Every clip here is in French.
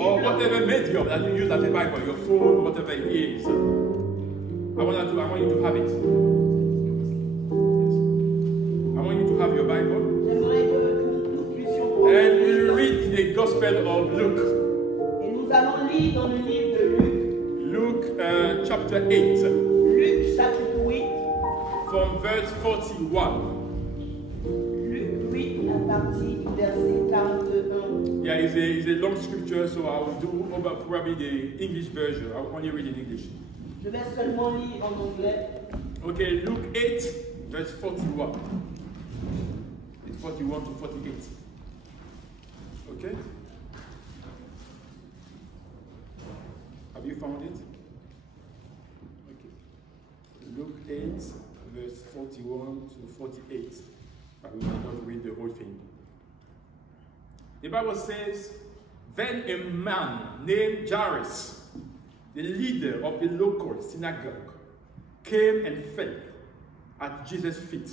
Bible, or whatever medium that you use as a Bible, your phone, whatever it is. I want you to have it. Yes. I want you to have your Bible. j'aimerais que nous puissions prendre And le we'll temps. read the Gospel of Luke. Et nous allons lire dans le livre de Luc, Luke chapter 8, Luc chapitre 8, from verse 41. Luc 8 à partir du verset 41. Yeah, it's a long scripture, so I will do over probably the English version. I will only read in English. Je vais seulement lire en anglais. Okay, Luke 8, verse 41. It's 41 to 48. Okay? Have you found it? Okay. Luke 8, verse 41 to 48. But we will not read the whole thing. The Bible says, then a man named Jairus, the leader of the local synagogue, came and fell at Jesus' feet,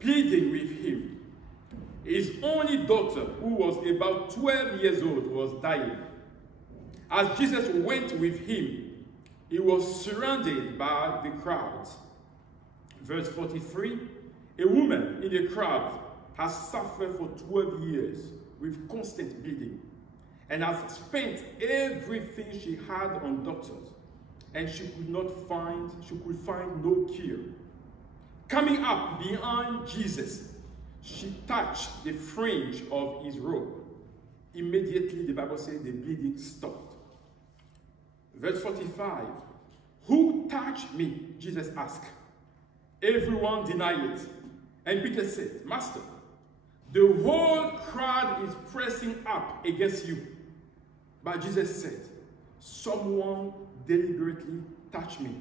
pleading with him. His only daughter, who was about 12 years old, was dying. As Jesus went with him, he was surrounded by the crowd. Verse 43, a woman in the crowd has suffered for 12 years with constant bleeding, and has spent everything she had on doctors, and she could find no cure. Coming up behind Jesus, she touched the fringe of his robe. Immediately, the Bible says the bleeding stopped. Verse 45, who touched me? Jesus asked. Everyone denied it. And Peter said, Master, the whole crowd is pressing up against you. But Jesus said, someone deliberately touched me,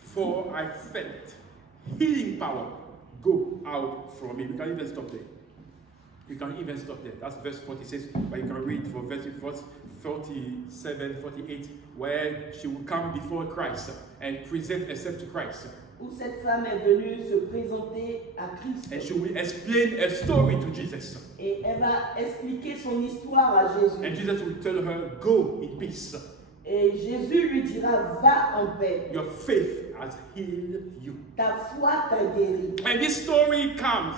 for I felt healing power go out from me. We can even stop there. You can even stop there. That's verse 46, but you can read for verse 47, 48, where she will come before Christ and present herself to Christ. Où cette femme est venue se présenter à Christ. And she will explain a story to Jesus. Et elle va expliquer son histoire à Jésus. And Jesus will tell her, go in peace. Et Jésus lui dira, va en paix. Your faith has healed you. Ta foi t'a guéri. And this story comes,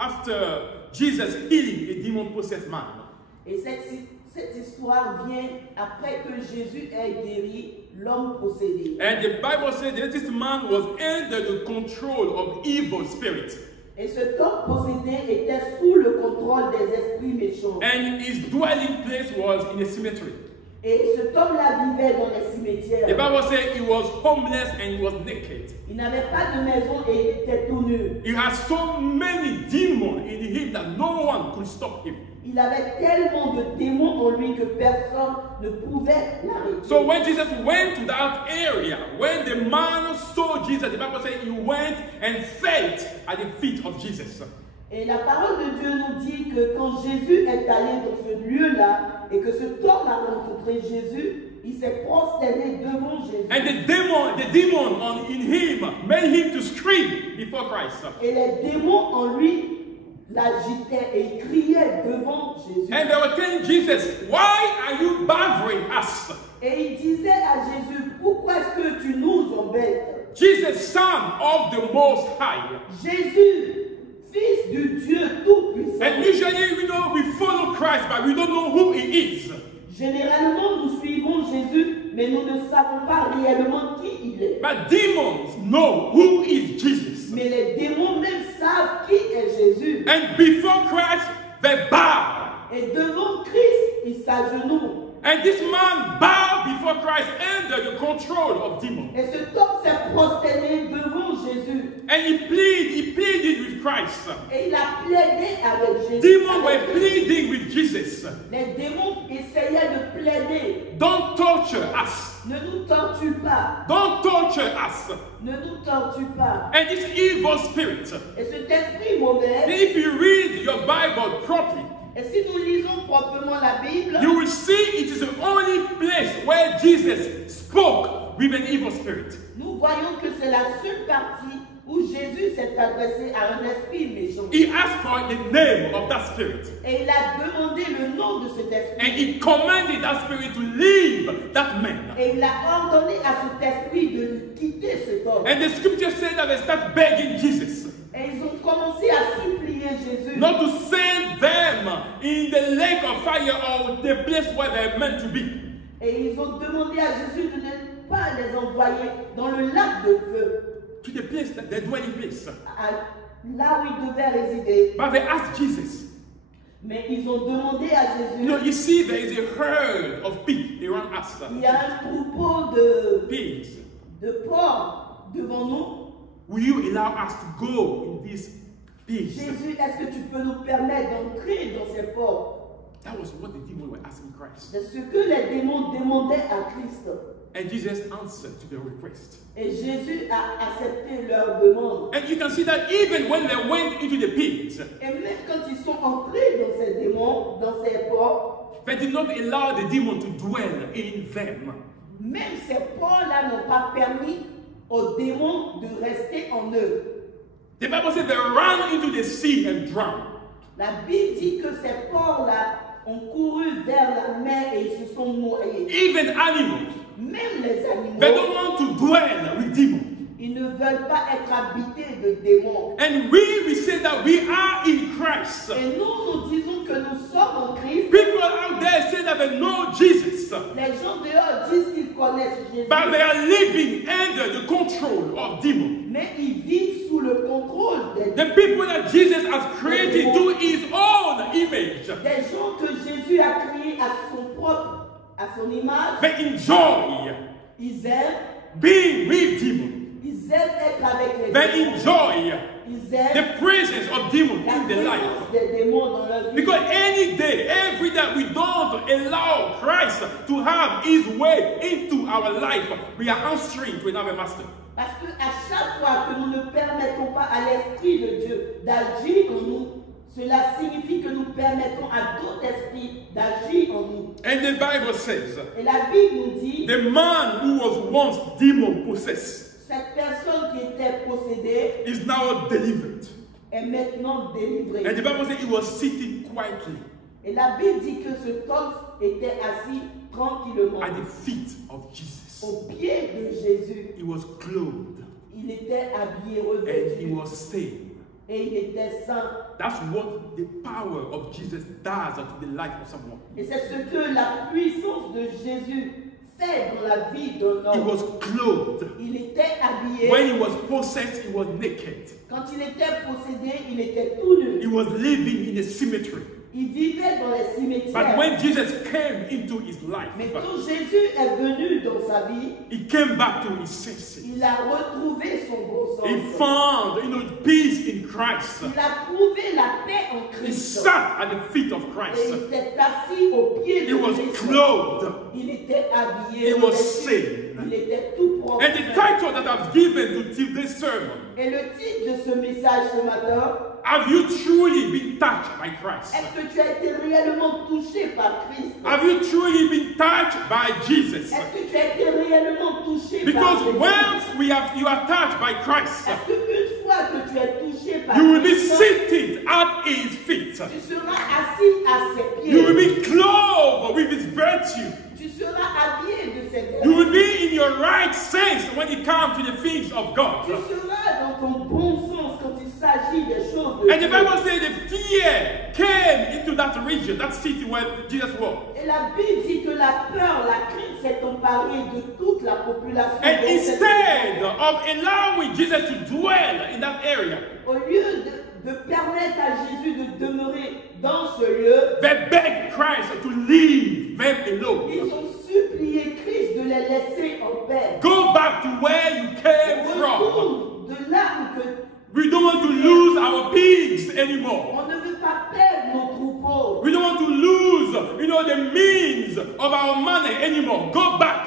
after Jesus healing a demon-possessed man. Et cette histoire vient après que Jésus ait guéri l'homme possédé. And the Bible says that this man was under the control of evil spirits. Et cet homme possédé était sous le contrôle des esprits méchants. And his dwelling place was in a cemetery. Et cet homme-là vivait dans les cimetières. The Bible says he was homeless and he was naked. Il n'avait pas de maison et il était tout nu. He had so many demons in him that no one could stop him. Il avait tellement de démons en lui que personne ne pouvait l'arrêter. So when Jesus went to that area, when the man saw Jesus, the Bible says he went and fell at the feet of Jesus. Et la parole de Dieu nous dit que quand Jésus est allé dans ce lieu-là et que cet homme a rencontré Jésus, il s'est prosterné devant Jésus. And the demon in him made him to scream before Christ. Et les démons en lui l'agitaient et il criait devant Jésus. And they were telling Jesus, why are you bothering us? Et il disait à Jésus, pourquoi est-ce que tu nous embêtes? Jesus, Son of the Most High. Jésus, Fils du Dieu Tout-Puissant. And usually, we follow Christ, but we don't know who He is. Généralement, nous suivons Jésus, mais nous ne savons pas réellement qui il est. But demons know who is Jesus. Mais les démons même savent qui est Jésus. And before Christ, they bow. Et devant Christ, ils s'agenouillent. And this man bowed before Christ under the control of demons. Et cet homme s'est prosterné devant Jésus. And he pleaded with Christ. Et il a plaidé avec Jésus. Demons were pleading with Jesus. Les démons essayaient de plaider. Don't torture us. Ne nous torture pas. Don't torture us. Ne nous torture pas. And this evil spirit, Et cet esprit mauvais, if you read your Bible properly, et si nous lisons proprement la Bible, you will see it is the only place where Jesus spoke with an evil spirit. nous voyons que c'est la seule partie où Jésus s'est adressé à un esprit méchant. He asked for the name of that spirit. Et il a demandé le nom de cet esprit. And he commanded that spirit to leave that man. Et il a ordonné à cet esprit de quitter cet homme. And the scripture said that they start begging Jesus Et ils ont commencé à supplier Jésus not to send them in the lake of fire or the place where they're meant to be. et ils ont demandé à Jésus de ne pas les envoyer dans le lac de feu, To the place, that their dwelling place. là où ils devaient résider. But they asked Jesus. Mais ils ont demandé à Jésus. You know, you see, there is a herd of pigs around us. Il y a un troupeau de Pigs. porcs devant nous. Will you allow us to go in these pigs? Jésus, est-ce que tu peux nous permettre d'entrer dans ces porcs? That was what the demons were asking Christ. C'est ce que les démons demandaient à Christ. And Jesus answered to their request. Et Jésus a accepté leur demande. And you can see that even when they went into the pigs, Et même quand ils sont entrés dans ces démons, dans ces porcs, they did not allow the demon to dwell in them. même ces porcs-là n'ont pas permis aux démons de rester en eux. The Bible says they ran into the sea and drowned. La Bible dit que ces porcs-là ont couru vers la mer et ils se sont noyés. Even animals, Même les animaux, they don't want to dwell with demons. ils ne veulent pas être habités de démons. And we say that we are in Christ. Et nous disons que nous sommes en Christ. People out there say that they know Jesus, Les gens dehors disent qu'ils connaissent Jésus. but they are living under the control of demons. Mais ils vivent sous le contrôle des The people that Jesus has created to his own image, des gens que Jésus a créés à son image. they enjoy Ils aiment being with demons. Ils aiment être avec les They démons. enjoy Ils aiment the presence of demons la in their life. présence des démons dans leur vie. Because any day, every day we don't allow Christ to have his way into our life, we are answering to another master. Parce qu'à chaque fois que nous ne permettons pas à l'Esprit de Dieu d'agir en nous, cela signifie que nous permettons à d'autres esprits d'agir en nous. And the Bible says, Et la Bible nous dit, the man who was once demon possessed cette personne qui était possédée is now delivered. est maintenant délivrée. And the Bible says he was sitting quietly Et la Bible dit que cet homme était assis tranquillement at the feet of Jesus. au pied de Jésus. He was clothed Il était habillé, and he revêtu, was saved. et il était saint. That's what the power of Jesus does to the life of someone. Et c'est ce que la puissance de Jésus fait dans la vie d'un He homme. was clothed. Il était habillé. When he was possessed, he was naked. Quand il était possédé, il était tout nu. He was living in a cemetery. Il vivait dans les But cimetières. when Jesus came into his life, Mais quand Jésus est venu dans sa vie, he came back to his senses. il a retrouvé son bon He sens. found, peace in Christ. Il a trouvé la paix en He Christ. sat at the feet of Et Christ. il s'est assis au pied He de was Christ. clothed. Il était habillé. He was revêtu. saved. Il était tout propre. And the title that I've given to this sermon, Et le titre de ce message ce matin, have you truly been touched by Christ? est-ce que tu as été réellement touché par Christ? Have you truly been touched by Jesus? Est-ce que tu as été réellement touché par Because Jésus? once you are touched by Christ, Est-ce qu'une fois que tu es touché par you will be Christ, seated at his feet. tu seras assis à ses You will pieds? be clothed with his virtue. Tu seras habillé de ses You will grâces. be in your right sense when it comes to the things of God. Tu seras dans ton bon sens quand il s'agit des choses de And the Dieu. Bible says the fear came into that region, that city where Jesus was. Et la Bible dit que la peur, la crainte s'est emparée de toute la population. And dans cette instead région. of allowing Jesus to dwell in that area, Au lieu de permettre à Jésus de demeurer dans ce lieu, they begged Christ to leave them ils alone. ont supplié Christ de les laisser en paix. Go back to where you came from. Retourne de là où que We don't want to lose our pigs anymore. on ne veut pas perdre nos troupeaux. We don't want to lose, the means of our money anymore. Go back.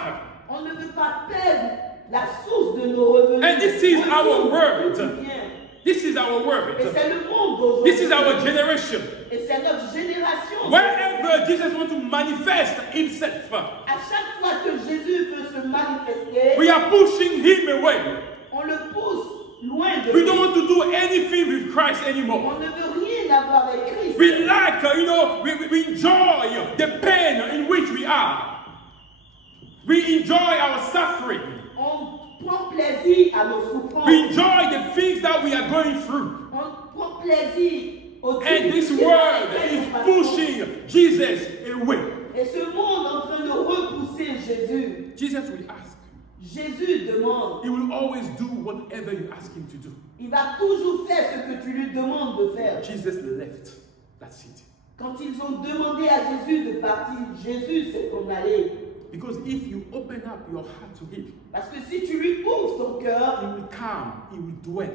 On ne veut pas perdre la source de nos revenus. And this is our Retourne word. d'où tu viens. This is our Et word. c'est le monde d'aujourd'hui. This is our generation. Et c'est notre génération. Wherever Jesus wants to manifest himself, À chaque fois que Jésus veut se manifester, we are pushing him away. on le pousse. loin de We lui. don't want to do anything with Christ On anymore. ne veut rien avoir avec Christ. We like, we enjoy the pain in which we are. We enjoy our suffering. On prend plaisir à nos souffrances. We enjoy the things that we are going through. On prend plaisir aux And this difficultés world dans lesquelles is nous passons. pushing Jesus away. Et ce monde est en train de repousser Jésus. Jesus will ask. Jésus demande. He will always do whatever you ask him to do. Il va toujours faire ce que tu lui demandes de faire. Jesus left that city. Quand ils ont demandé à Jésus de partir, Jésus s'est en allé. Because if you open up your heart to him, Parce que si tu lui ouvres ton he cœur, will come, he will dwell.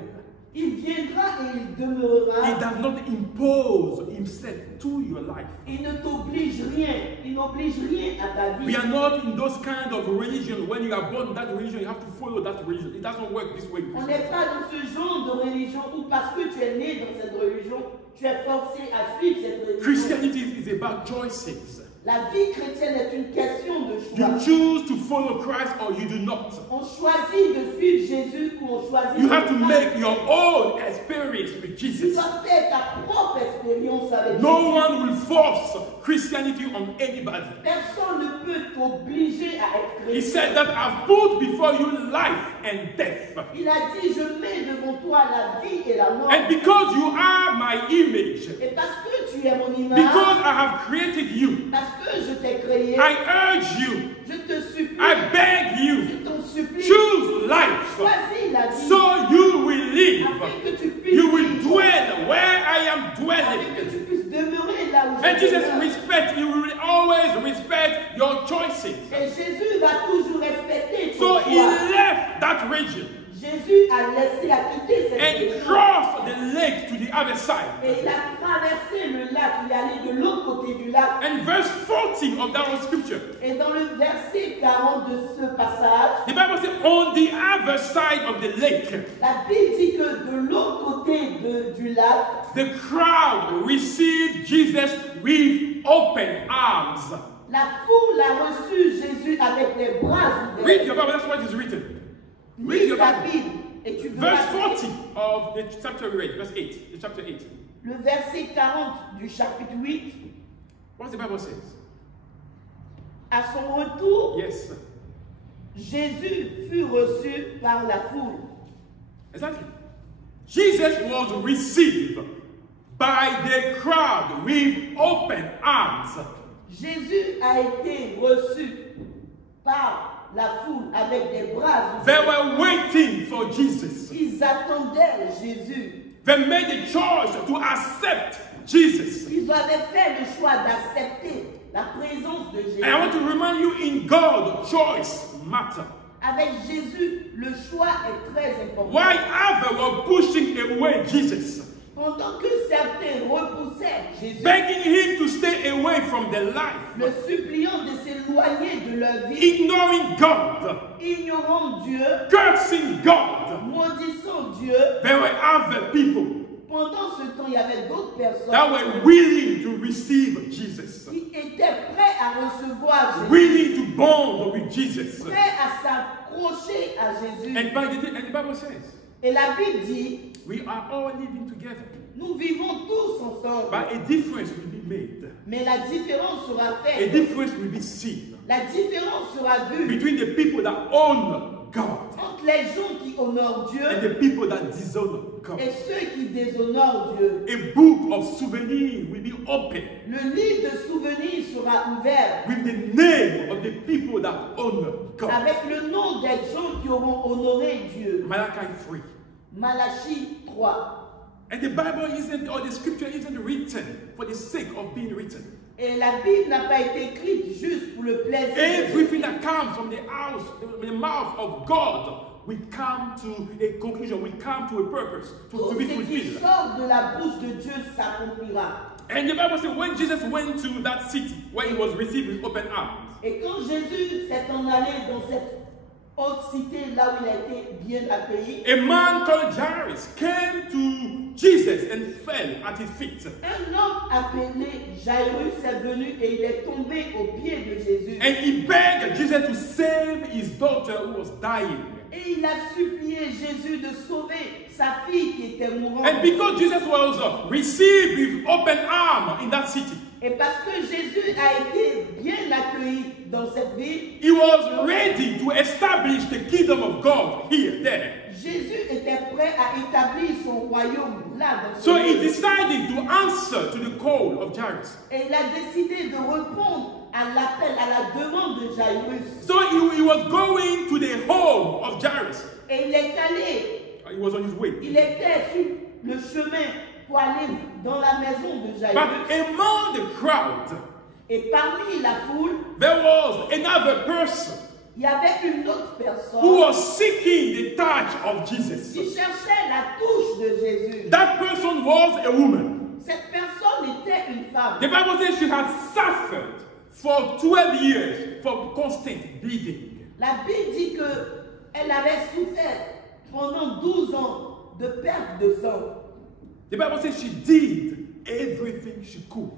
il viendra et il He demeurera. does not impose himself to your life. Il ne t'oblige rien. Il n'oblige rien à ta We vie. are not in those kind of religion. When you are born in that religion, you have to follow that religion. It doesn't work this way. On n'est pas dans ce genre de religion où parce que tu es né dans cette religion, tu es forcé à suivre cette religion. Christianity is about choices. La vie chrétienne est une question de You choix. choose to follow Christ or you do not. On choisit de suivre Jésus ou on choisit You de have to pas. make your own experience with Tu Jesus. dois faire ta propre expérience avec No Jésus. one will force Christianity on anybody. Personne ne peut t'obliger à être He chrétien. said that I've put before you life and death. Il a dit, je mets devant toi la vie et la mort. And because you are my image, Et parce que tu es mon image, because I have created you, parce que je t'ai créé, I urge you, je te supplie, I beg je you, t'en supplie, choose life choisis la vie, so you will live. afin que tu puisses You will vivre, dwell where I am afin que dwelling. tu puisses demeurer là où And je Jesus demeure. he will always respect your choices. Et Jésus va toujours respecter ton So he choix. left that region Jésus a laissé, a quitté cette and région. crossed the lake to the other side. Et il a traversé le lac, il est allé de l'autre côté du lac. And verse 40 of that scripture, Et dans le verset 40 de ce passage, the Bible says, on the other side of the lake, la Bible dit que de l'autre côté du lac, the crowd received Jesus with open arms. la foule a reçu Jésus avec les bras ouverts. Read your Bible, that's what is written. Read Lis your la Bible. Bible et tu Verse verras 40 of the chapter we read, verse 8, the chapter 8. le verset 40 du chapitre 8. What the Bible says? À son retour, Yes, Jésus fut reçu par la foule. exactly. Jesus was received by the crowd with open arms. Jésus a été reçu par la foule avec des bras They ouverts. were waiting for Jesus. Ils attendaient Jésus. They made the choice to accept Jesus. Ils avaient fait le choix d'accepter la présence de Jésus. And I want to remind you, in God, choice matters. Avec Jésus, le choix est très important. While others were pushing away Jesus, Pendant que certains repoussaient Jésus, begging him to stay away from their le life, suppliant de s'éloigner de leur vie, ignoring God, ignorant Dieu, cursing God, maudissant Dieu, there were other people pendant ce temps, il y avait d'autres personnes that were willing to receive Jesus, qui étaient prêts à recevoir Jésus, willing to bond with Jesus. prêts à s'accrocher à Jésus. And the Bible says, Et la Bible dit, we are all living together, nous vivons tous ensemble, but a difference will be made. mais la différence sera A faite. difference will be seen La différence sera vue between the people that honor God entre les gens qui honorent Dieu and the people that dishonor God. et ceux qui déshonorent Dieu. A book of souvenirs will be open Le livre de souvenirs sera ouvert with the name of the people that honor God. avec le nom des gens qui auront honoré Dieu. Malachi 3. Malachie 3. And the Bible isn't, or the scripture isn't written for the sake of being written. Et la Bible n'a pas été écrite juste pour le plaisir. de Everything that comes from the mouth of God will come to a conclusion, will come to a purpose, to Tout be ce qui fulfilled. sort de la bouche de Dieu s'accomplira. And the Bible says when Jesus went to that city where he was received with open arms, Et quand Jésus s'est en allé dans cette haute cité, là où il a été bien accueilli, a man called Jairus came to Jesus and fell at his feet. un homme appelé Jairus est venu et il est tombé aux pieds de Jésus. And he begged Jesus to save his daughter who was dying. Et il a supplié Jésus de sauver sa fille qui était mourante. And because Jesus was received with open arms in that city, Et parce que Jésus a été bien accueilli dans cette ville, he was ready to establish the kingdom of God here, there. Jésus était prêt à établir son royaume là dans ce So he lieu. decided to answer to the call of Jairus. Et il a décidé de répondre à l'appel, à la demande de Jairus. So he was going to the home of Jairus. Et il est allé, He was on his way. il était sur le chemin pour aller dans la maison de But Jairus. among the crowd, Et parmi la foule, there was another person il y avait une autre who personne was seeking the touch of Jesus. qui cherchait la touche de Jésus. That person was a woman. Cette personne était une femme. The Bible says she had suffered for 12 years from constant bleeding. La Bible dit qu'elle avait souffert pendant 12 ans de perte de sang. The Bible says she did everything she could.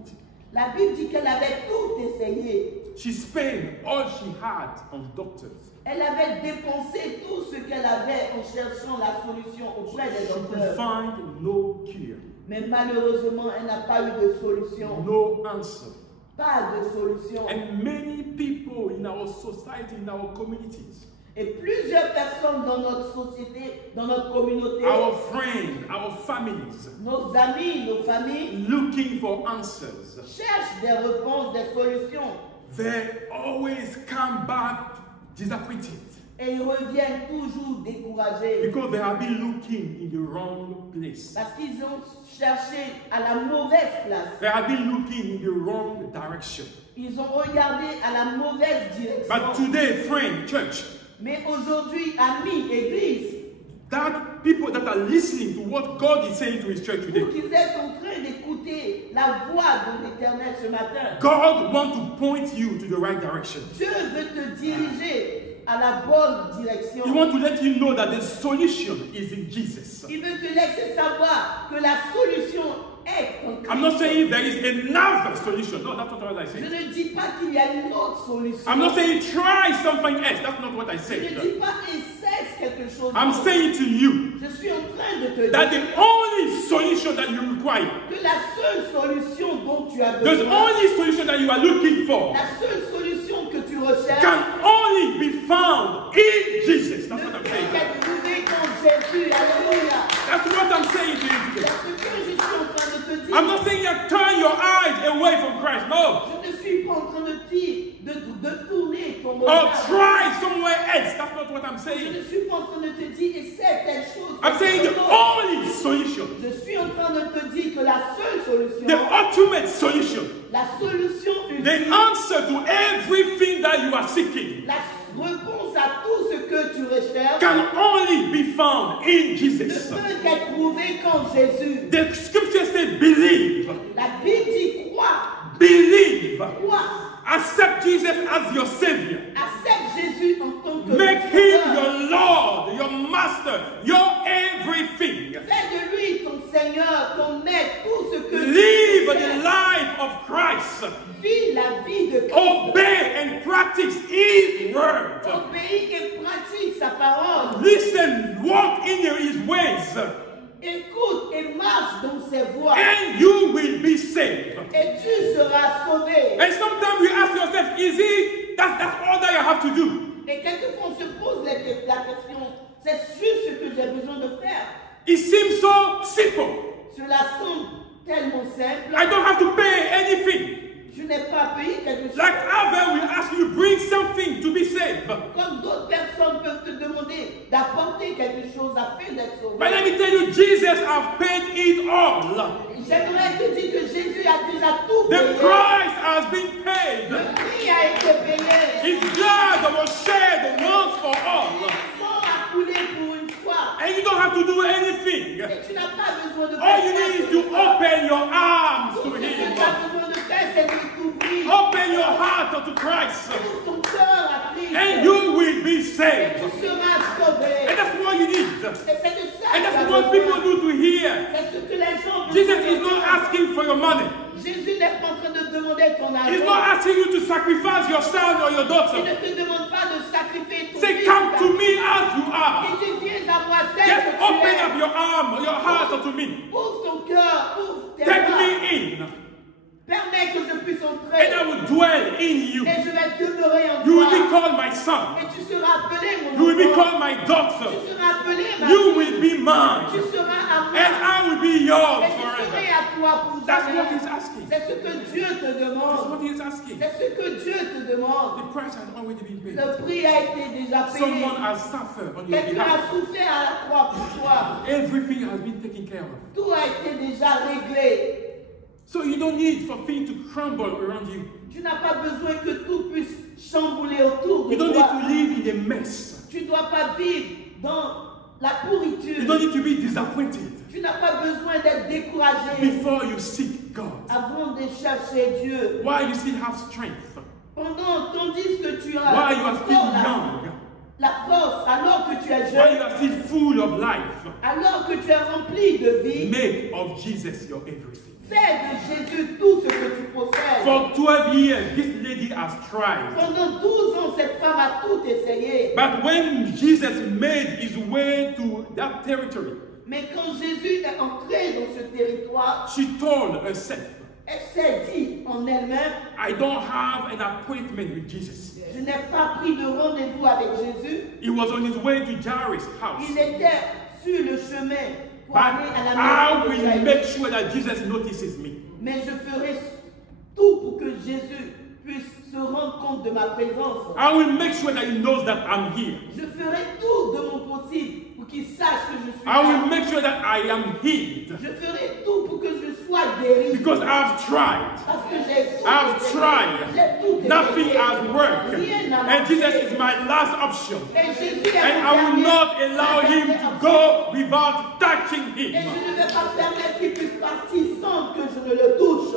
La Bible dit qu'elle avait tout essayé. She spent all she had on doctors. Elle avait dépensé tout ce qu'elle avait en cherchant la solution auprès des She could docteurs. find no cure, Mais malheureusement, elle n'a pas eu de solution. no answer. Pas de solution. And many people in our society, in our communities, Et plusieurs personnes dans notre société, dans notre communauté, our friends, our families, nos amis, nos familles, looking for answers, cherchent des réponses, des solutions. they always come back disappointed Et ils reviennent toujours découragés. because they have been looking in the wrong place. Parce qu'ils ont cherché à la mauvaise place. They have been looking in the wrong direction. Ils ont regardé à la mauvaise direction. But today, friend, church, Mais aujourd'hui, amis, église, that people that are listening to what God is saying to his church today, vous qui êtes en train d'écouter la voix de l'Éternel ce matin, God wants to point you to the right direction. Dieu veut te diriger à la bonne direction. He wants to let you know that the solution is in Jesus. Il veut te laisser savoir que la solution est en Christ. I'm not saying there is another solution. No, that's not what I Je said. ne dis pas qu'il y a une autre solution. I'm not saying try something else. That's not what I Je ne said. dis pas essaie quelque chose I'm d'autre. saying to you Je suis en train de te that dire the only solution that you require, que la seule solution dont tu as the besoin, only solution that you are looking for, la seule solution que tu recherches, can only be found in Jesus. That's ne what I'm peut saying. qu'être trouvée qu'en Jésus. Alléluia. That's what I'm saying to you C'est today. ce que je suis en train de te dire. I'm not saying you turn your eyes away from Christ. No. Je ne suis pas en train de dire de tourner ton Or regard. try somewhere else. That's not what I'm Je saying. ne suis pas en train de te dire essaie telle chose. I'm saying the only solution, Je suis en train de te dire que la seule solution, the ultimate solution, la solution the ultime, answer to everything that you are seeking la réponse à tout ce que tu recherches, can only be found in ne Jesus. peut qu'être trouvée qu'en Jésus. The scripture says, believe, La Bible dit crois, believe, crois, accept Jesus as your Savior. accepte Jésus en tant que Make him Sauveur. your Lord, your Master, your everything. Fais de lui ton Seigneur, ton maître, tout ce que Live tu the cherches. life of Christ. Vis la vie de Christ. Obey and practice His word. Obéis et pratique sa parole. Listen, walk in His ways, Écoute et marche dans ses voies. and you will be saved. Et tu seras sauvé. And sometimes you ask yourself, is it that's all that you have to do? Et quelquefois on se pose la question, c'est juste ce que j'ai besoin de faire. It seems so simple. Cela semble tellement simple. I don't have to pay anything. Je n'ai pas payé quelque chose. Like Abel will ask you, bring something to be saved. Comme d'autres personnes peuvent te demander d'apporter quelque chose afin d'être sauvé. But let me tell you, Jesus has paid it all. J'aimerais te dire que Jésus a déjà tout The payé. price has been Le paid. prix a été payé. His blood was shed once for all. Le sang a coulé pour une fois. And you don't have to do anything. Et tu n'as pas besoin de faire All you need is to open your arms Tout to ce que Him. tu as besoin de faire, c'est de t'ouvrir. Open your heart to Christ. Ouvre ton cœur à Christ. And you will be Et saved. tu seras sauvé. And that's what you need. Et c'est de ça And que tu that's as what people besoin. do to hear. C'est ce que les gens veulent Jesus is entendre. not asking for your money. Jésus n'est pas en train de demander ton He's argent. not asking you to sacrifice your son or your Il daughter. ne te demande pas de sacrifier ton Say, fils. come to me as you are. Permets que je puisse and entrer. I will dwell in you. Et je vais demeurer en You will be toi. called my son. Et tu seras appelé mon You will be enfant. called my daughter. Tu seras appelé ma You fille. will be mine. Tu seras à moi. And I will be yours Et je serai forever. à toi pour That's what jamais. he's asking. C'est ce que Dieu te That's demande. what he's asking. C'est ce que Dieu te demande. The price has already been paid. Le prix a été déjà payé. Someone has suffered on your Quelqu'un a behalf. souffert à la croix pour toi. Everything has been taken care of. Tout a été déjà réglé. So you don't need for things to crumble around you. Tu n'as pas besoin que tout puisse chambouler autour de You don't need toi. to live in a mess. Tu ne dois pas vivre dans la pourriture. You don't need to be disappointed Tu n'as pas besoin d'être découragé before you seek God. avant de chercher Dieu. While you still have strength. Tandis que tu as While you are still encore young. la force, alors que tu es While jeune, you are still full of life. alors que tu es rempli de vie, Make of Jesus your everything. fais de Jésus tout ce que tu possèdes. For 12 years, this lady has tried. Pendant 12 ans, cette femme a tout essayé. But when Jesus made his way to that territory, Mais quand Jésus est entré dans ce territoire, she told herself, elle s'est dit en elle-même, I don't have an appointment with Jesus. je n'ai pas pris de rendez-vous avec Jésus. He was on his way to Jairus' house. Il était sur le chemin pour But aller à la I maison de will Jaïrus. make sure that Jesus notices me. Mais je ferai tout pour que Jésus puisse se rendre compte de ma présence. I will make sure that he knows that I'm here. Je ferai tout de mon possible pour qu'il sache que je suis I will là. make sure that I am healed. Je ferai tout pour que je sois guéri. Because I've tried. Parce que j'ai tout I've essayé. tried. J'ai tout Nothing essayé. has worked. Rien n'a And Jesus marché. is my last option. Et Jésus est And mon I will dernier- not allow ma him dernière to option. go without touching Et him. je ne vais pas permettre qu'il puisse partir sans que je ne le touche.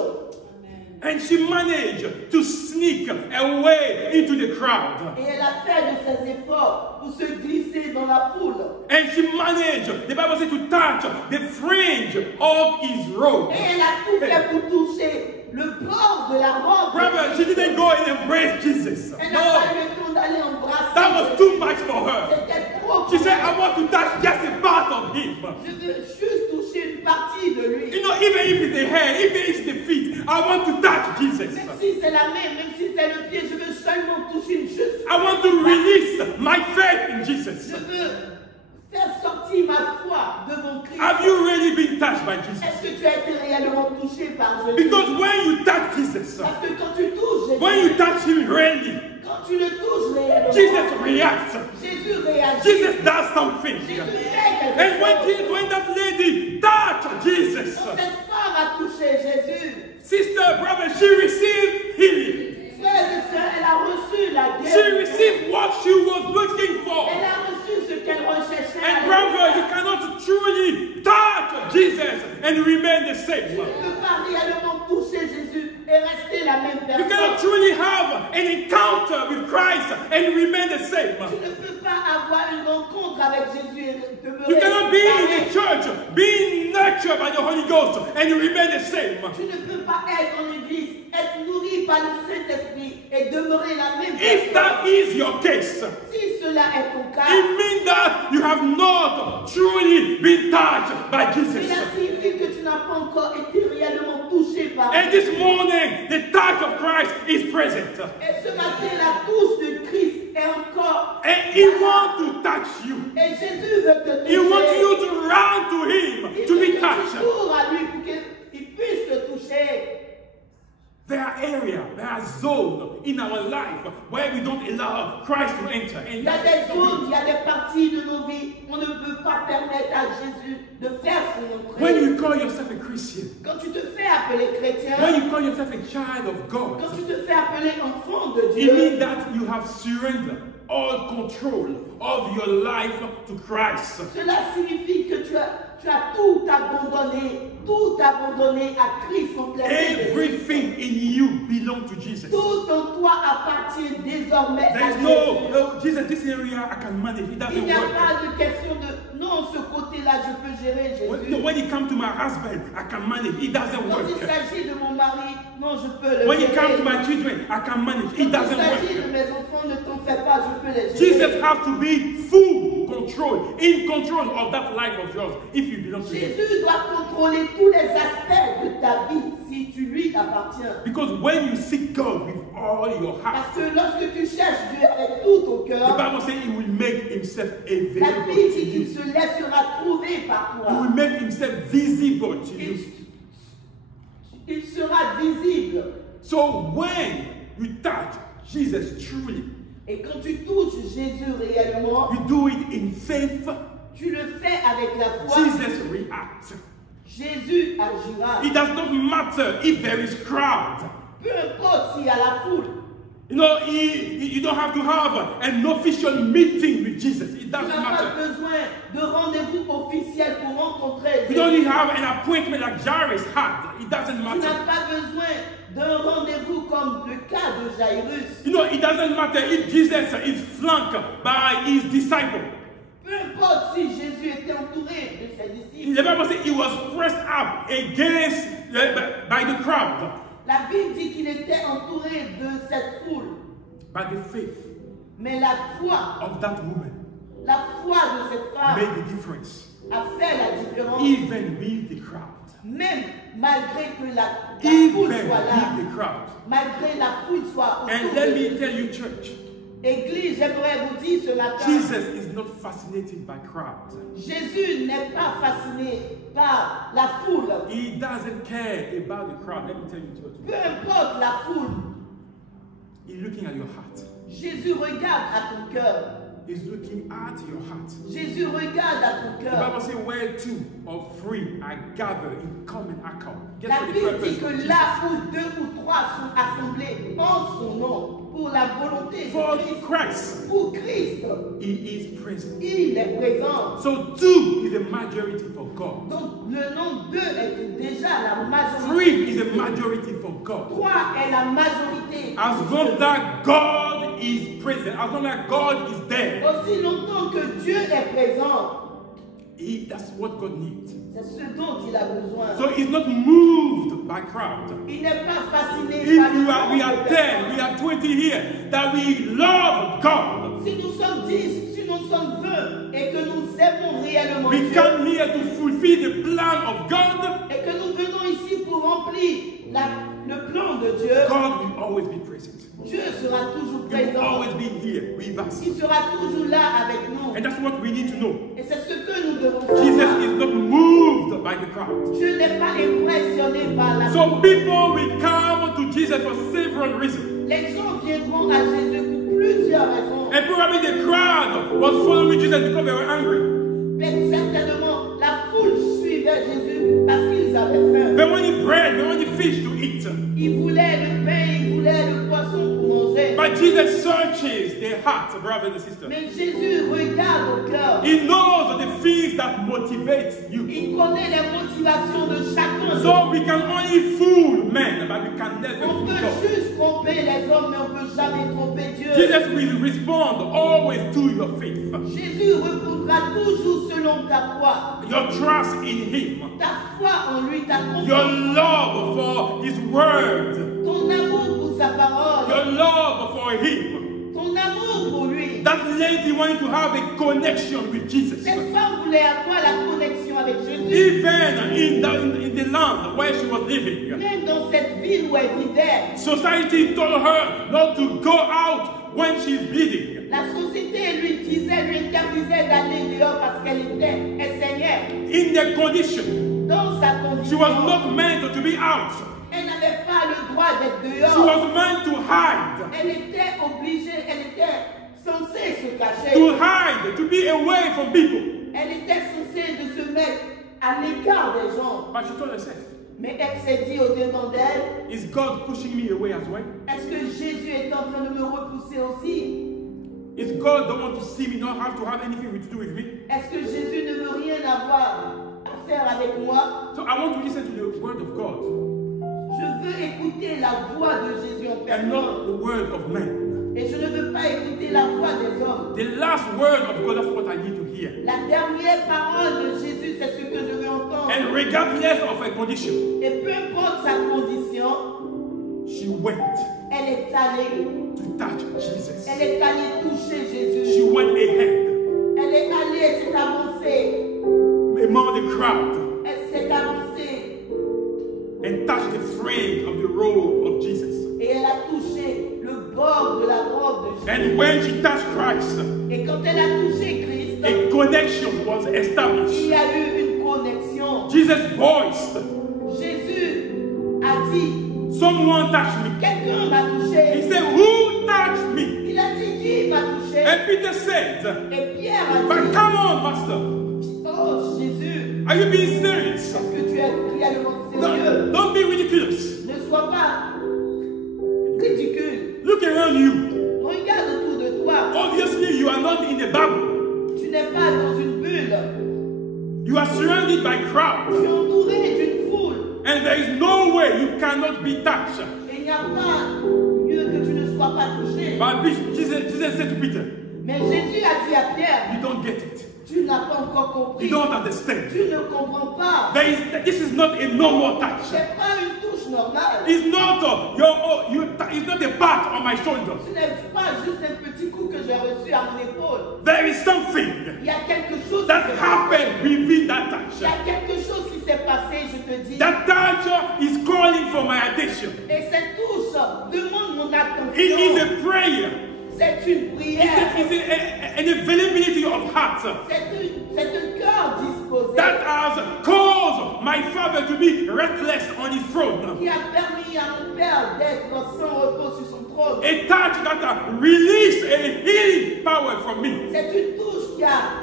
And she managed to sneak away into the crowd. Et elle a fait de ses efforts pour se glisser dans la foule. And she managed, the Bible says, to touch the fringe of his robe. Et elle a tout fait pour toucher le bord de la robe. Brother, she didn't go and embrace Jesus. Elle n'a No, pas eu le temps d'aller embrasser. that was too much for her. C'était trop. She said, I want to touch just a part of him. Je veux juste toucher une partie de lui. You know, even if it's the hair, even if it's the feet, I want to touch Jesus. Même si c'est la main, même si c'est le pied, je veux seulement toucher une juste. I want to release my faith in Jesus. Je veux faire sortir ma foi devant Christ. Have you really been touched by Jesus? Est-ce que tu as été réellement touché par Jésus? Because when you touch Jesus, Parce que quand tu touches Jésus, when you touch him really, quand tu le touches réellement, Jesus reacts. Jésus réagit. Jesus does something. Jésus fait quelque And chose. when that lady touched Jesus, Quand cette femme a touché Jésus, sister, brother, she received healing. frères et sœurs, elle a reçu la She guérison. received what she was looking for. Elle a reçu ce qu'elle recherchait. And brother, you cannot truly touch Jesus and remain the same. Tu ne peux pas réellement toucher Jésus et rester la même You cannot personne. truly have an encounter with Christ and remain the same. Tu ne peux pas avoir une rencontre avec Jésus et demeurer You cannot be in pareil. the church, being nurtured by the Holy Ghost, and you remain the same. Tu ne peux pas être en église, être nourri par le Saint-Esprit et demeurer la même If that personne. is your case, Si cela est ton cas, it means that you have not truly been touched by Jesus. cela signifie que tu n'as pas encore été réellement touché par And this morning, the touch of Christ is present. Et ce matin, la touche de Christ est encore. And He wants to touch you. Et Jésus veut te toucher. He wants you to run to Him Il to veut be que tu touched. cours à lui pour qu'il puisse te toucher. There are areas, there are zones in our life where we don't allow Christ to enter. And Il y a des zones, il y a des parties de nos vies. On ne peut pas permettre à Jésus de faire son when entrée. you call yourself a Christian, Quand tu te fais appeler chrétien, when you call yourself a child of God, quand tu te fais appeler enfant de it means Dieu, that you have surrendered all control of your life to Christ. cela signifie que tu as tout abandonné à Christ en plein milieu. Everything in you belongs to Jesus. Tout en toi appartient désormais à There's Jésus. no, Jesus, this area I can manage. It Il doesn't n'y a work. pas de question de non, ce côté-là, je peux gérer Jésus. When it comes to my husband, I can manage. It doesn't Quand il work. s'agit de mon mari, non, je peux le When it gérer. comes to my children, I can manage. Quand It il doesn't s'agit de work. mes enfants, ne t'en fais pas, je peux les gérer. Jesus has to be full in control of that life of yours if you belong to him. Jésus doit contrôler tous les aspects de ta vie si tu lui appartiens. Because when you seek God with all your heart, Parce que lorsque tu cherches Dieu avec tout ton the cœur, Bible says he will make himself la available Bible to dit qu'il you. se laissera trouver par He toi. will make himself visible to you. Il sera visible. So when you touch Jesus truly, Et quand tu touches Jésus réellement, you do it in faith, tu le fais avec la foi. Jesus reacts. Jésus agira. It does not matter if there is crowd. Peu importe s'il y a la foule. You know, you don't have to have an official meeting with Jesus. It Tu doesn't n'as pas matter. besoin de rendez-vous officiel pour rencontrer You don't Jésus. have an appointment like Jairus had. It doesn't Tu matter. n'as pas besoin d'un rendez-vous comme le cas de Jairus. You know, it doesn't matter if Jesus is flanked by his disciples. Peu importe si Jésus était entouré de ses disciples. The Bible says he was pressed up against by the crowd. La Bible dit qu'il était entouré de cette foule. But the faith Mais la foi of that woman de cette femme made the difference. a fait la différence. Even with the crowd. Même malgré que la Even foule with soit là. the crowd. Malgré la foule soit And autour let de me Jésus. tell you, church, Église, j'aimerais vous dire ce matin, Jesus is not fascinated by crowds. Jésus n'est pas fasciné par la foule. He doesn't care about the crowd. Let me tell you, church. Peu importe la foule, He's looking at your heart. Jésus regarde à ton cœur. He's looking at your heart. Jésus regarde à ton The cœur. Bible says, where two or three are gathered in common accord. Guess La what the Bible purpose dit que of Jesus? là où deux ou trois sont assemblés en son nom, pour la volonté For de Christ, Christ, pour Christ, he is present. il est présent. So two is a majority for God. Donc le nombre 2 est déjà la majorité. Three is a majority for God. 3 est la majorité. As long that God is present, as long that God is there, Aussi longtemps que Dieu est présent, that's what God needs. c'est ce dont il a besoin. So he's not moved by crowd. Il n'est pas fasciné If par we are 10, we are 20 here, that we love God. Si nous sommes 10, si nous sommes 20 et que nous aimons réellement We Dieu come here to fulfill the plan of God. et que nous venons ici pour remplir le plan de Dieu, God will always be present. Dieu sera toujours He will présent. always be here with us. Il sera toujours là avec nous. And that's what we need to know. Et c'est ce que nous devons Jesus savoir. is not moved by the crowd. Dieu n'est pas impressionné par la So people will come to Jesus for several reasons. Les gens viendront à Jésus pour plusieurs raisons. And probably the crowd was following Jesus because they were hungry. Mais certainement, la foule suivait Jésus parce qu'ils avaient faim. They wanted bread, they wanted fish to eat. Ils voulaient le pain, ils voulaient le poisson pour manger. But Jesus searches their hearts, brothers and sisters. Mais Jésus regarde au cœur. He knows the things that motivate you. Il connaît les motivations de chacun. So we can only fool men, but we can never On fool peut God. juste tromper les hommes, mais on ne peut jamais tromper Dieu. Jesus will respond always to your faith. Jésus répondra toujours selon ta foi. Your trust in Him. Ta foi en lui, ta Your confiance, love for His Word. ton amour pour sa parole, Your love for Him. ton amour pour lui. That lady wanted to have a connection with Jesus. Cette femme voulait avoir la connexion avec Jésus. Even in the land where she was living. Même dans cette ville où elle vivait, Society told her not to go out when she's bleeding. la société lui interdisait d'aller dehors parce elle saignait. In their condition, Dans sa she condition, was not meant to be out. elle n'avait pas le droit d'être She dehors. was meant to hide. Elle était obligée, elle était censée se cacher. To hide, to be away from people. Elle était censée de se mettre à l'écart des gens. But she told herself, Mais elle s'est dit au-dedans d'elle, is God pushing me away as well? est-ce que Jésus est en train de me repousser aussi? Is God don't want to see me, not have to have anything to do with me? Est-ce que Jésus ne veut rien avoir à faire avec moi? So I want to listen to the word of God Je veux écouter la voix de Jésus en and personne. not the word of man. Et je ne veux pas écouter la voix des hommes. The last word of God, that's what I need to hear. La dernière parole de Jésus, c'est ce que je veux entendre. And regardless of her condition, Et peu importe sa condition, she went elle est allée. to touch Jesus. Elle est allée toucher Jésus. She went ahead. Elle est allée avancée. among the crowd Elle s'est avancée and touched the frame of the robe of Jesus. et elle a touché le bord de la robe de Jésus. And when she touched Christ, Et quand elle a touché Christ, a connection was il established. y a eu une connexion. Jesus voiced, Jésus a dit, someone touched me. quelqu'un m'a He touché. said, who touched me? Il a dit, qui m'a touché? And Peter said, Et Pierre a but dit, come on, Master. oh Jésus, Are you being serious? est-ce que tu es réellement sérieux? Don't be ridiculous. Ne sois pas ridicule. Look around you. Regarde autour de toi. Obviously, you are not in a bubble. Tu n'es pas dans une bulle. You are surrounded by Tu crowds. es entouré d'une foule. And there is no way you cannot be touched. Et il n'y a pas lieu que tu ne sois pas touché. But Jesus said to Peter, Mais Jésus a dit à Pierre, you don't get it. tu n'as pas encore compris. You don't understand. Tu ne comprends pas. This is not a normal touch. Ce n'est pas une touche normale. It's not it's not a pat on my shoulder. Ce n'est pas juste un petit coup que j'ai reçu à mon épaule. There is something Il y a quelque chose that qui s'est happened passé. within that Il y touch. a quelque chose qui s'est passé, je te dis. That touch is calling for my attention. Et cette touche demande mon It is attention. a prayer. C'est une prière. It's an availability of heart C'est un cœur disposé that has caused my father to be restless on his throne. qui a permis à mon Père d'être sans repos sur son trône. A touch that has released a healing power from me. C'est une touche qui a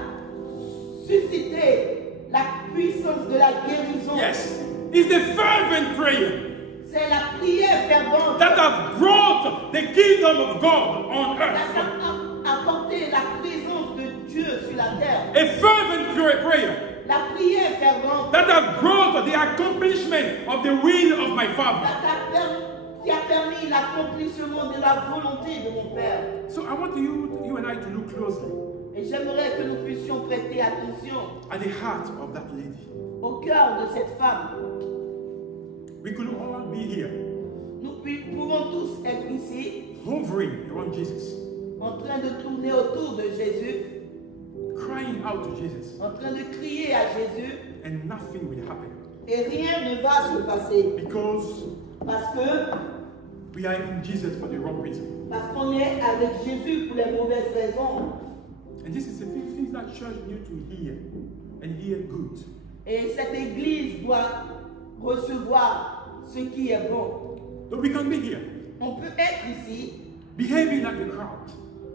suscité la puissance de la guérison. Yes, it's the fervent prayer C'est la prière fervente that has brought the kingdom of God on qui earth. a apporté la présence de Dieu sur la terre. A fervent prayer La prière fervente that has brought the accomplishment of the will of my Father. qui a permis l'accomplissement de la volonté de mon Père. So I want you and I to look closely Et j'aimerais que nous puissions prêter attention at the heart of that lady. au cœur de cette femme. We could all be here, Nous pouvons tous être ici, hovering around Jesus, en train de tourner autour de Jésus, crying out to Jesus, en train de crier à Jésus, and nothing will happen et rien ne va se passer. because Parce que we are in Jesus for the wrong reason. Parce qu'on est avec Jésus pour les mauvaises raisons. And this is the thing that church need to hear and hear good. Et cette église doit recevoir ce qui est bon. So we can be here, On peut être ici, behaving like the crowd,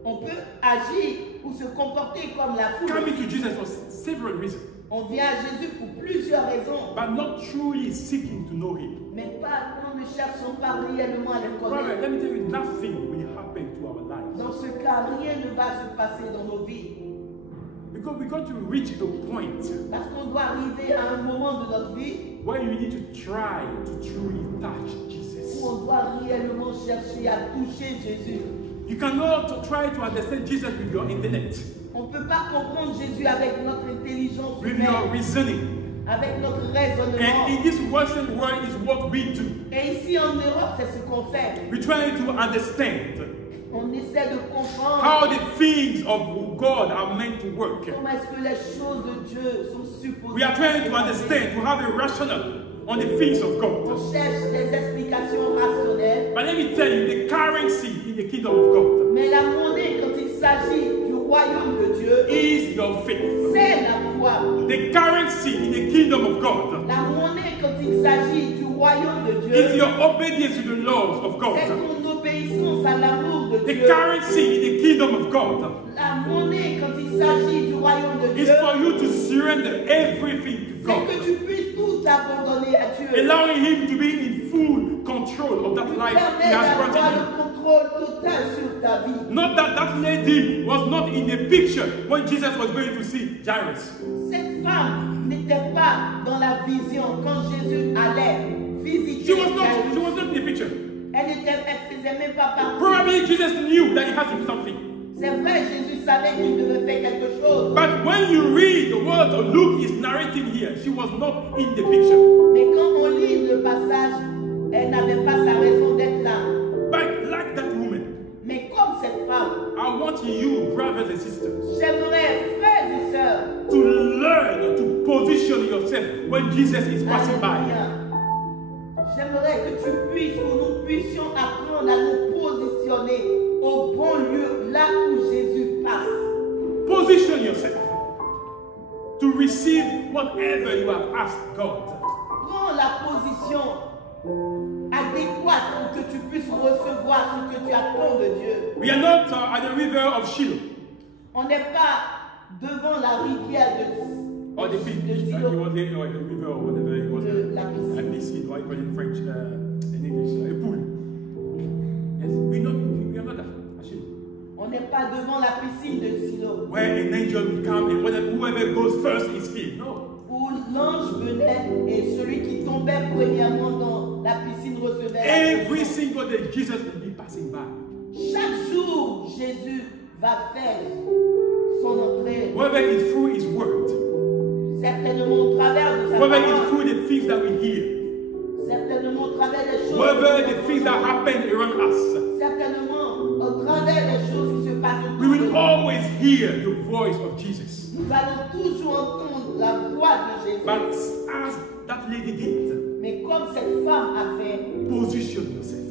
on peut agir ou se comporter comme la foule. coming to Jesus for several reasons, On vient à Jésus pour plusieurs raisons, but not truly seeking to know Him. mais pas, nous ne cherchons pas réellement à le Brother, connaître. let me tell you, nothing will happen to our lives. Dans ce cas, rien ne va se passer dans nos vies. Because we got to reach a point Parce qu'on doit arriver à un moment de notre vie where you need to try to truly touch Jesus. où on doit réellement chercher à toucher Jésus. You cannot try to understand Jesus with your intellect, On ne peut pas comprendre Jésus avec notre intelligence with your humaine, reasoning. avec notre raisonnement. And in this Western world is what we do. Et ici en Europe, c'est ce qu'on fait. We try to understand On essaie de comprendre how the things of God are meant to work. comment est-ce que les choses de Dieu sont supposées. We are trying to understand, to have a rational on the things of God. On cherche des explications rationnelles. But let me tell you, the currency in the kingdom of God Mais la monnaie, quand il s'agit du royaume de Dieu, is your faith. c'est la foi. The currency in the kingdom of God La monnaie, quand il s'agit du royaume de is Dieu, your obedience to the laws of c'est God. ton obéissance à l'amour de The Dieu. currency in the kingdom of God La monnaie, quand il s'agit du royaume de is Dieu, for you to surrender everything to c'est God, que tu puisses tout abandonner à Dieu. allowing Him to be in full control of that life He Permets has d'avoir granted you. le contrôle total sur ta vie. Not that that lady was not in the picture when Jesus was going to see Jairus. Cette femme n'était pas dans la vision quand Jésus allait visiter. She was not Jairus. in the picture. Elle faisait même pas partie. Probably Jesus knew that he had to do something. C'est vrai, Jésus savait qu'il devait faire quelque chose. But when you read the word Luke is narrating here, she was not in the picture. Mais quand on lit le passage, elle n'avait pas sa raison d'être là. But like that woman, Mais comme cette femme, I want you, brothers and sisters, j'aimerais, frères et sœurs, to position yourself when Jesus is passing by. Alléluia. J'aimerais que tu puisses, que nous puissions apprendre à nous positionner au bon lieu, là où Jésus passe. Position yourself to receive whatever you have asked God. Prends la position adéquate pour que tu puisses recevoir ce que tu attends de Dieu. We are not at the river of Shiloh On n'est pas devant la rivière de or the beach, de it Silo, was the river or whatever it was. de la piscine. A piscine, or you call it in French, in English, a pool. Yes, we are not at Shiloh. On n'est pas devant la piscine de Silo, Where an angel will come and whoever goes first is healed. No. où l'ange venait et celui qui tombait premièrement dans la piscine recevait la Every guérison. single day, Jesus will be passing by. Chaque jour, Jésus va faire son entrée, Whether it's through His word, certainement au travers de sa whether it's parole, through the things that we hear, certainement au travers des choses, whether the things that happen around us, certainement au travers des choses qui se passent we autour de will nous. always hear the voice of Jesus. Nous allons toujours entendre la voix de Jésus. But as that lady did, Mais comme cette femme a fait, position yourself.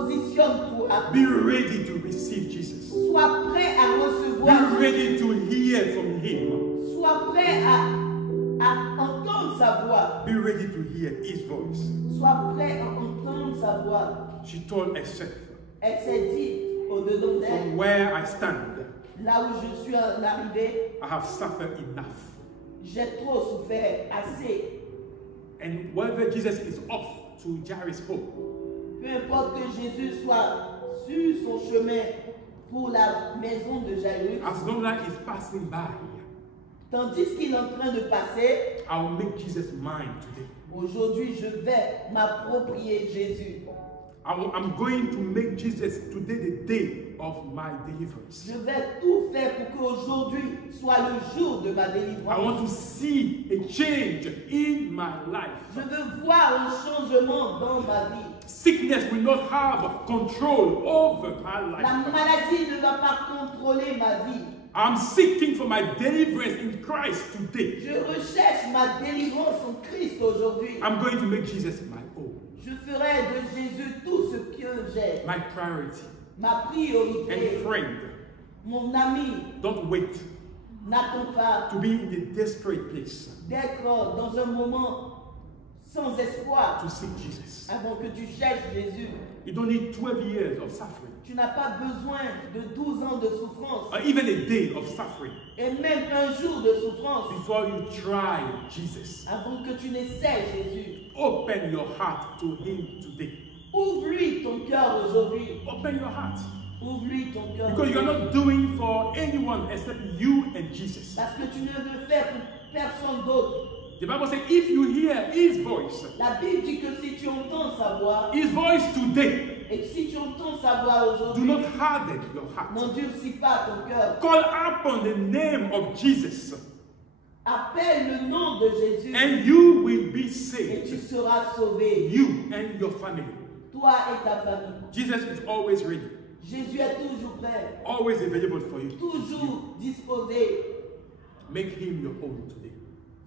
positionne-toi. Be ready to receive Jesus. Sois prêt à Be recevoir. ready to hear from Him. Sois prêt à entendre sa voix. Be ready to hear His voice. Sois prêt à entendre sa voix. She told herself, Elle s'est dit au-dedans d'elle, from where I stand, là où je suis arrivée, I have suffered enough. j'ai trop souffert, assez. And whether Jesus is off to Jairus' home, Peu importe que Jésus soit sur son chemin pour la maison de Jairus, as long as he's passing by, tandis qu'il est en train de passer, I will make Jesus mine today. aujourd'hui je vais m'approprier Jésus. I'm going to make Jesus today the day of my deliverance. Je vais tout faire pour qu'aujourd'hui soit le jour de ma I délivrance. want to see a change in my life. Je veux voir un changement dans ma vie. Sickness will not have control over my La life. maladie ne va pas contrôler ma vie. I'm seeking for my deliverance in Christ today. Je recherche ma délivrance en Christ aujourd'hui. I'm going to make Jesus my own, Je ferai de Jésus tout ce que j'ai. my priority. Ma priorité. And friend, Mon ami, don't wait n'attends pas to be in a desperate place d'être dans un moment sans espoir to seek Jesus. avant que tu cherches Jésus. You don't need 12 years of suffering, Tu n'as pas besoin de 12 ans de souffrance or even a day of suffering, et même un jour de souffrance before you try Jesus. avant que tu n'essaies Jésus. Open your heart to Him today. Ouvre-lui ton cœur aujourd'hui. Open your heart. Ouvre-lui ton cœur. Because you are not doing for anyone except you and Jesus. Parce que tu ne le fais pour personne d'autre. The Bible says, if you hear His voice La Bible dit que si tu entends sa voix, today, et si tu entends sa voix do aujourd'hui, not harden your heart. n'endurcis pas ton cœur. Call upon the name of Jesus, Appelle le nom de Jésus and you will be et tu saved. seras sauvé. You and your family. Toi et ta famille. Jesus is always ready, Jésus est toujours prêt, always available for you. toujours disposé. Make Him your own today.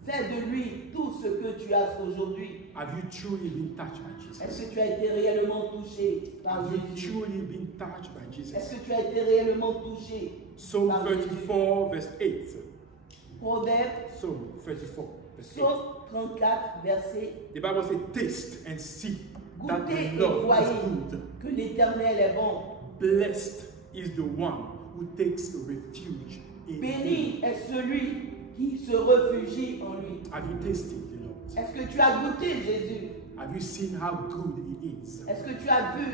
Fais de lui tout ce que tu as aujourd'hui. Have you truly been touched by Est-ce Jesus? que tu as été réellement touché par Have you Jésus? truly been touched by Est-ce Jesus? que tu as été réellement touché Psalm par Jésus? 34, verse 8. Proverbe, Psalm 34, verse 8. Psaume 34, verset. The Bible says, taste and see that Goûtez the et Lord voyez is good. que l'Éternel est bon. Blessed is the one who takes refuge in Him. Béni est celui qui se réfugie en lui. Have you tasted the Lord? Est-ce que tu as goûté Jésus? Have you seen how good He is? Est-ce que tu as vu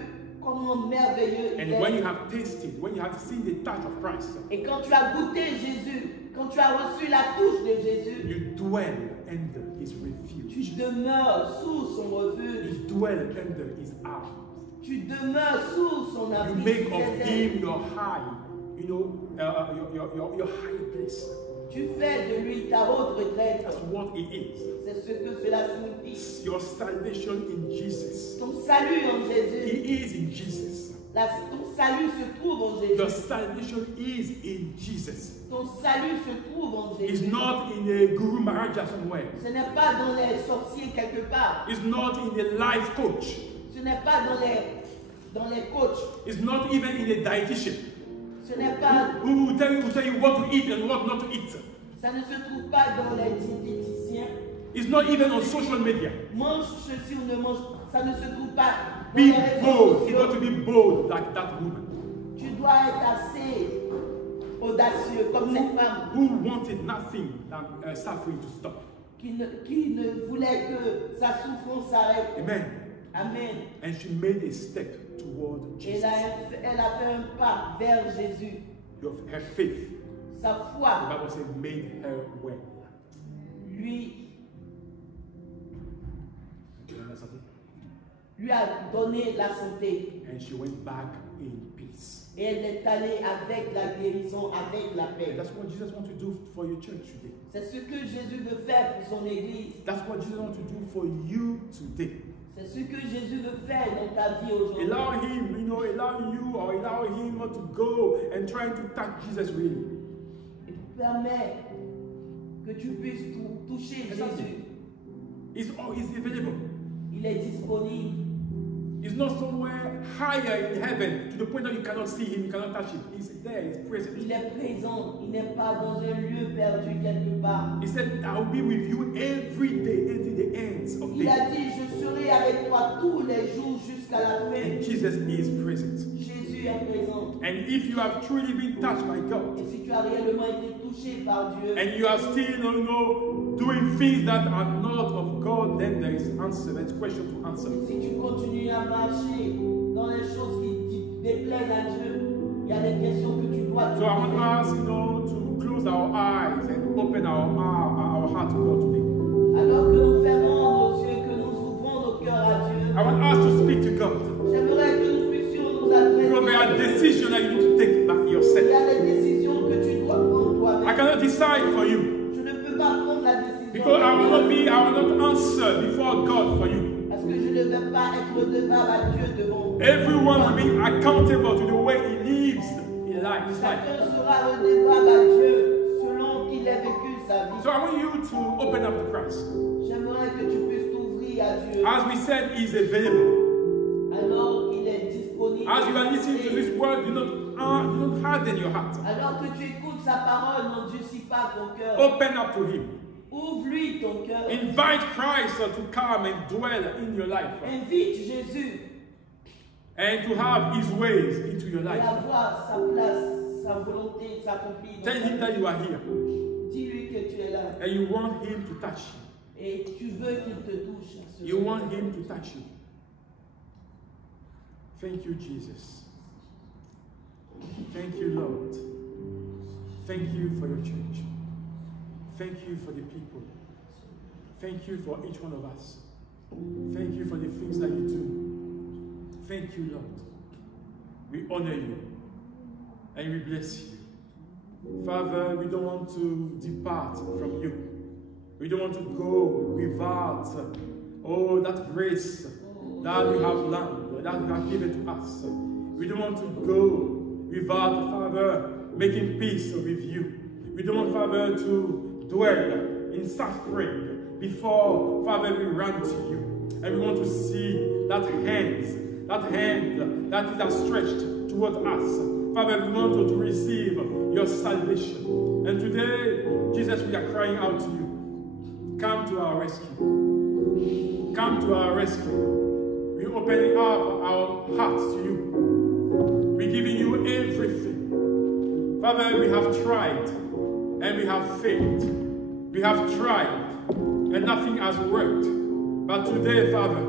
comment merveilleux il And when you est? have tasted, when you have seen the touch of Christ, Et quand tu as goûté Jésus, quand tu as reçu la touche de Jésus, you dwell under His refuge. tu demeures sous son refuge. You dwell under His arms. Tu demeures sous son You abri. make sous of ses ailes. Him your high, your high place. Tu fais de lui ta haute retraite. That's what He is. C'est ce que cela signifie. Your salvation in Jesus. Ton salut en He Jésus. is in Jesus. Ton salut se trouve en Jésus. Your salvation is in Jesus. Ton salut se trouve en It's Jésus. not in a Guru Maharaja somewhere. Ce n'est pas dans les sorciers quelque part. It's not in a life coach. Ce n'est pas dans les coachs. It's not even in a dietitian Ce n'est pas, who will tell you what to eat and what not to eat. ça ne se trouve pas dans les diététiciens. It's not even on social media. Mange ceci ou ne mange. Ça ne se trouve pas dans Be les réseaux bold. You got to sociaux. be bold like that woman Tu dois être assez audacieux comme cette femme who wanted nothing than suffering to stop. qui ne voulait que sa souffrance s'arrête. Amen. Amen. And she made a step toward Et Jesus. elle a fait un pas vers Jésus. Her faith, Sa the foi Bible says, made her well. lui a donné la santé. And she went back in peace. Et elle est allée avec la guérison, avec la And paix. that's what Jesus wants to do for your church today. C'est ce que Jésus veut faire pour son Église. That's what Jesus wants to do for you today. C'est ce que Jésus veut faire dans ta vie aujourd'hui. Allow him, allow you or allow him to go and try to touch Jesus really. Et permets que tu puisses toucher Jésus. He's available. Il est disponible. He's not somewhere higher in heaven to the point that you cannot see him, you cannot touch him. He's there, he's present. Il est présent. Il n'est pas dans un lieu perdu quelque part. He said, I will be with you every day until the ends of Il a days. dit, je serai avec toi tous les jours jusqu'à la fin. And Jesus is present. Jésus est présent. And if you have truly been touched by God, Et si tu as réellement été touché par Dieu, and you are still, doing things that are not of God, then there is answer. There's question to answer. et si tu continues à marcher dans les choses qui déplaisent à Dieu, il y a des questions que tu dois te So I want poser. us, to close our eyes and open our heart to God today. Alors que nous fermons nos yeux, que nous ouvrons nos cœurs à Dieu, I want us to speak to God. j'aimerais que nous puissions nous Because there are adresser. decisions that you need to take by Il y yourself. a des décisions que tu dois prendre I toi-même. cannot decide for you. Je ne peux pas prendre la décision. Because I will not answer before God for you. Parce que je ne vais pas être redevable à Dieu devant. Everyone will be accountable to the way he lives his life. Chacun sera redevable à Dieu selon qu'il ait vécu sa vie. So I want you to open up to Christ. J'aimerais que tu puisses t'ouvrir à Dieu. As we said, he's available. Alors qu'il est disponible. As you are listening to this word, do not harden your heart. Alors que tu écoutes sa parole, n'endurcis pas ton cœur. Open up to him. Ouvre-lui ton cœur. Invite Christ to come and dwell in your life Invite Jésus and to have his ways into your à life. avoir sa place, sa volonté s'accomplir. Tell him that you are here Dis-lui que tu es là. and you want him to touch you. Et tu veux qu'il te touche. à ce You moment. want him to touch you. Thank you, Jesus. Thank you, Lord. Thank you for your church. Thank you for the people. Thank you for each one of us. Thank you for the things that you do. Thank you, Lord. We honor you and we bless you. Father, we don't want to depart from you. We don't want to go without, that grace that you have learned, that you have given to us. We don't want to go without, Father, making peace with you. We don't want, Father, to dwell in suffering before, Father, we run to you. And we want to see that hand that is outstretched towards us. Father, we want to receive your salvation. And today, Jesus, we are crying out to you. Come to our rescue. Come to our rescue. We're opening up our hearts to you. We're giving you everything. Father, we have tried and we have failed. We have tried and nothing has worked. But today, Father,